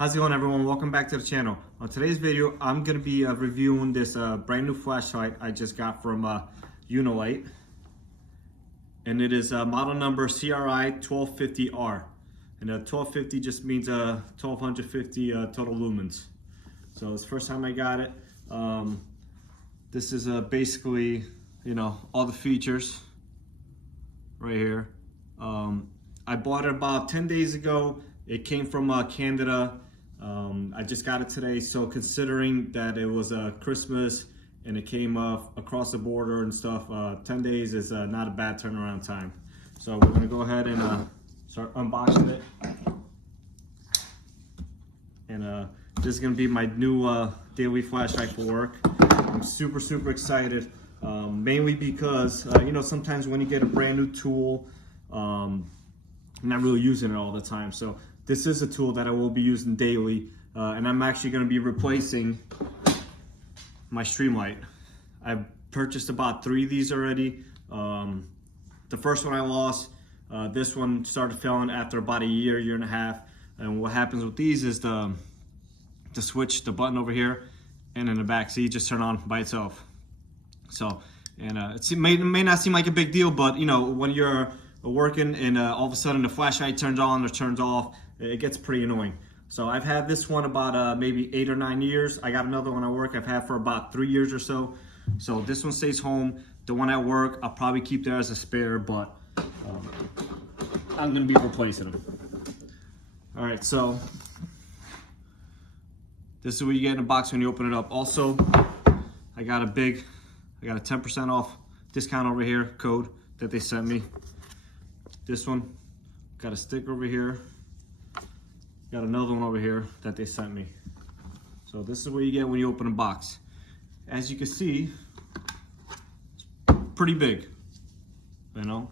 How's it going, everyone? Welcome back to the channel. On today's video, I'm going to be reviewing this brand new flashlight I just got from Unilite. And it is model number cri-1250r. And 1250 just means 1250 total lumens. So it's the first time I got it. This is basically, all the features right here. I bought it about 10 days ago. It came from Canada. I just got it today, so considering that it was Christmas and it came across the border and stuff, 10 days is not a bad turnaround time. So we're gonna go ahead and start unboxing it. And this is gonna be my new daily flashlight for work. I'm super excited, mainly because sometimes when you get a brand new tool, I'm not really using it all the time. So this is a tool that I will be using daily, and I'm actually going to be replacing my streamlight. I've purchased about 3 of these already. The first one I lost. This one started failing after about a year and a half. And what happens with these is the switch, the button over here, and in the back, see, just turn on by itself. So, and it may not seem like a big deal, but when you're working and all of a sudden the flashlight turns on or turns off, it gets pretty annoying. So I've had this one about maybe 8 or 9 years. I got another one at work I've had for about 3 years or so. So this one stays home. The one at work I'll probably keep there as a spare, but I'm gonna be replacing them. All right, so this is what you get in a box when you open it up. Also, I got a 10% off discount over here code that they sent me. This one got a sticker over here. Got another one over here that they sent me. So this is what you get when you open a box. As you can see, it's pretty big. I'm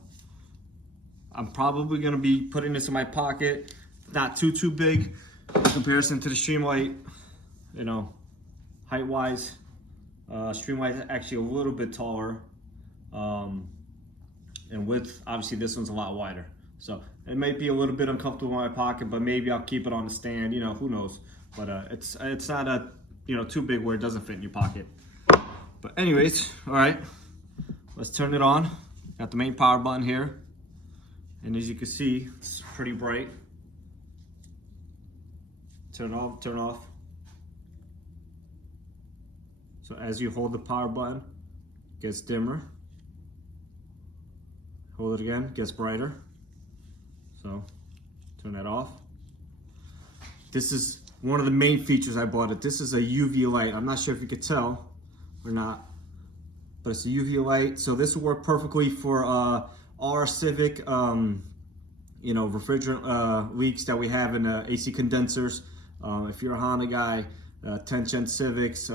probably gonna be putting this in my pocket. Not too big in comparison to the streamlight. Height-wise, streamlight is actually a little bit taller. And width, obviously this one's a lot wider. So it might be a little bit uncomfortable in my pocket, but maybe I'll keep it on the stand, who knows. But it's not too big where it doesn't fit in your pocket. But anyways, all right, let's turn it on. Got the main power button here. And as you can see, it's pretty bright. Turn off, turn off. So as you hold the power button, it gets dimmer. Hold it again, gets brighter. So turn that off. This is one of the main features I bought it. This is a UV light. I'm not sure if you could tell or not, but it's a UV light. So this will work perfectly for our Civic, refrigerant leaks that we have in AC condensers. If you're a Honda guy, 10th gen Civics,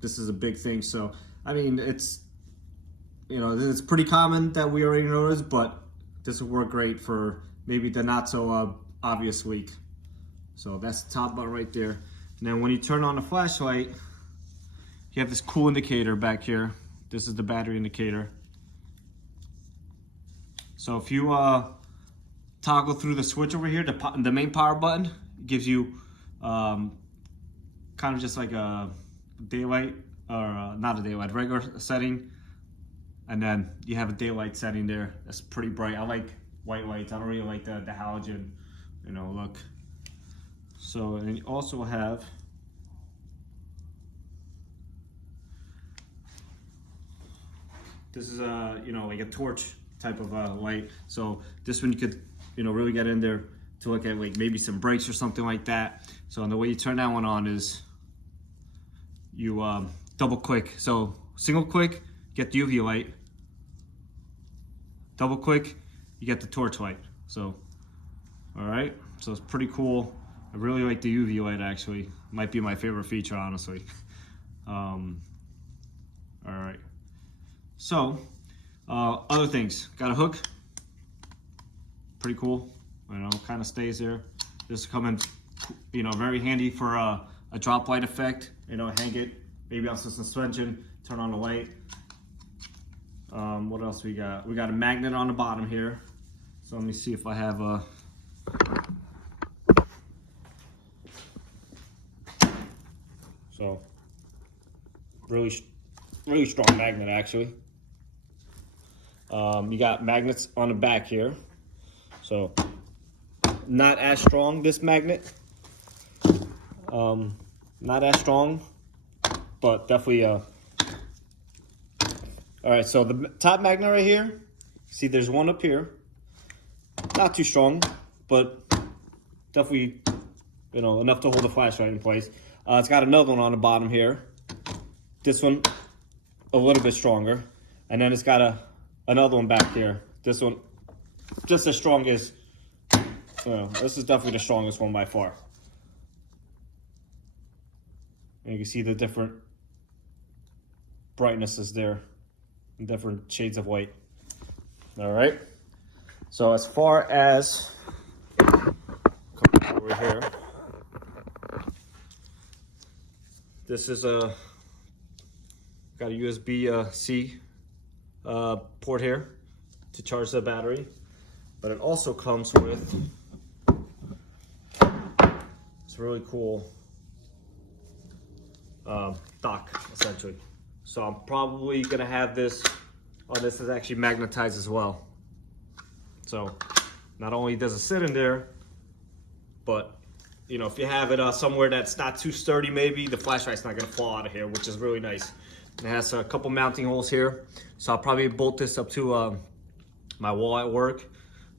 this is a big thing. So I mean, it's pretty common that we already know this, but this will work great for maybe the not so obvious leak. So that's the top button right there. And then when you turn on the flashlight, you have this cool indicator back here. This is the battery indicator. So if you toggle through the switch over here, the main power button gives you kind of just like a daylight, or not a daylight, regular setting. And then you have a daylight setting there. That's pretty bright. I like white lights. I don't really like the halogen, look. So, and you also have this is like a torch type of light. So this one you could really get in there to look at like maybe some brakes or something like that. So and the way you turn that one on is you double click. So single click, get the UV light. Double click, you get the torch light. So, all right, so it's pretty cool. I really like the UV light, actually. Might be my favorite feature, honestly. All right. So, other things. Got a hook. Pretty cool. Kind of stays there. This will come in, very handy for a drop light effect. Hang it maybe on some suspension, turn on the light. What else we got? We got a magnet on the bottom here. So let me see if I have a So really strong magnet actually. You got magnets on the back here, so not as strong, this magnet. Not as strong, but definitely all right, so the top magnet right here, see there's one up here, not too strong, but definitely, you know, enough to hold the flashlight in place. It's got another one on the bottom here. This one a little bit stronger, and then it's got another one back here. This one just as strong as, this is definitely the strongest one by far. And you can see the different brightnesses there, and different shades of white. All right. So as far as over here, this is got a USB-C port here to charge the battery, but it also comes with this really cool dock, essentially. So I'm probably gonna have this, this is actually magnetized as well. So not only does it sit in there, but you know, if you have it somewhere that's not too sturdy, maybe the flashlight's not gonna fall out of here, which is really nice. It has a couple mounting holes here, so I'll probably bolt this up to my wall at work.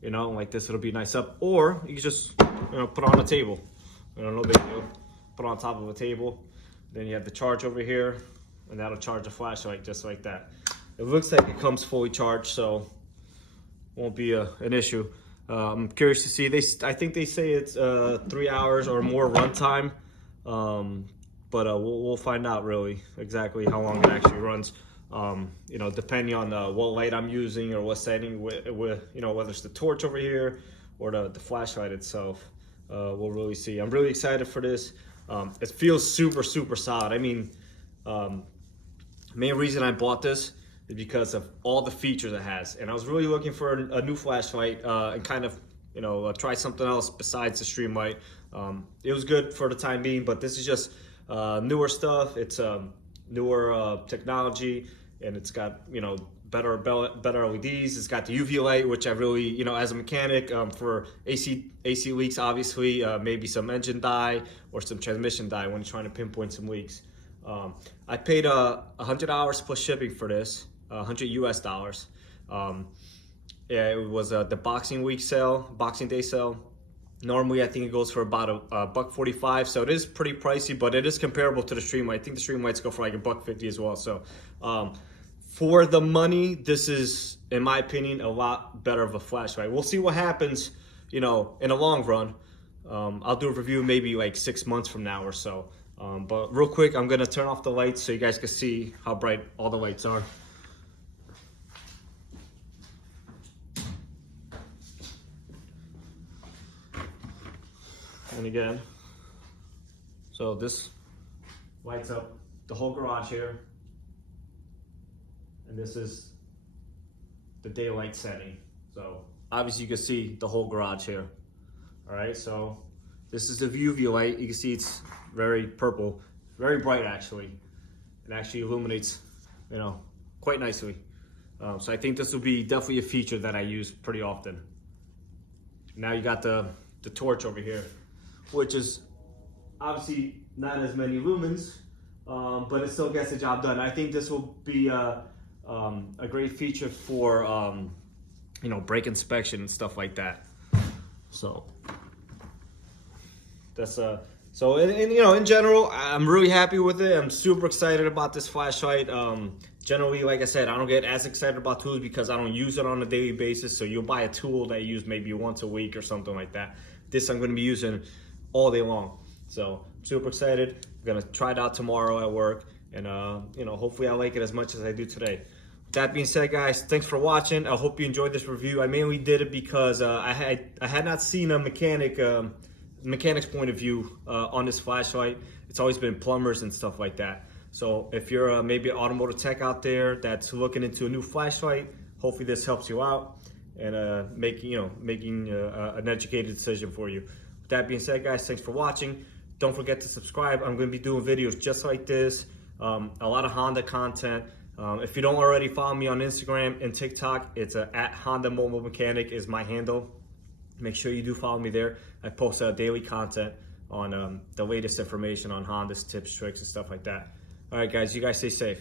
You know, like this, it'll be nice up. Or you can just, you know, put it on a table. You know, no big deal. Put it on top of a table. Then you have the charge over here, and that'll charge the flashlight just like that. It looks like it comes fully charged, so won't be an issue. I'm curious to see. I think they say it's 3 hours or more runtime, but we'll find out really exactly how long it actually runs. You know, depending on what light I'm using or what setting, with you know, whether it's the torch over here or the flashlight itself. We'll really see. I'm really excited for this. It feels super solid. I mean, main reason I bought this is because of all the features it has, and I was really looking for a new flashlight and kind of, you know, try something else besides the streamlight. It was good for the time being, but this is just newer stuff. It's newer technology, and it's got, you know, better LEDs. It's got the UV light, which I really, you know, as a mechanic, for AC leaks, obviously, maybe some engine dye or some transmission dye when you're trying to pinpoint some leaks. I paid $100 plus shipping for this, $100 US. Yeah, it was the Boxing Day sale. Normally, I think it goes for about $1.45, so it is pretty pricey, but it is comparable to the Streamlight. I think the Streamlights go for like $1.50 as well. So, for the money, this is, in my opinion, a lot better of a flashlight. We'll see what happens, you know, in the long run. I'll do a review maybe like 6 months from now or so. But real quick, I'm gonna turn off the lights so you guys can see how bright all the lights are. And again, so this lights up the whole garage here. And this is the daylight setting. So obviously you can see the whole garage here. All right, so this is the UV light. You can see it's very purple, very bright actually. It actually illuminates, you know, quite nicely. So I think this will be definitely a feature that I use pretty often. Now you got the torch over here, which is obviously not as many lumens, but it still gets the job done. I think this will be a great feature for you know, brake inspection and stuff like that. So that's so and you know, in general, I'm really happy with it. I'm super excited about this flashlight. Generally, like I said, I don't get as excited about tools because I don't use it on a daily basis. So you'll buy a tool that you use maybe once a week or something like that. This I'm going to be using all day long. So I'm super excited. I'm going to try it out tomorrow at work, and you know, hopefully I like it as much as I do today. With that being said, guys, thanks for watching. I hope you enjoyed this review. I mainly did it because I had not seen a mechanic's point of view on this flashlight. It's always been plumbers and stuff like that. So if you're maybe an automotive tech out there that's looking into a new flashlight, hopefully this helps you out and making an educated decision for you. With that being said, guys, thanks for watching. don't forget to subscribe. I'm going to be doing videos just like this, a lot of Honda content. If you don't already follow me on Instagram and TikTok, it's at Honda Mobile Mechanic is my handle. Make sure you do follow me there. I post daily content on the latest information on Honda's tips, tricks, and stuff like that. All right, guys, you guys stay safe.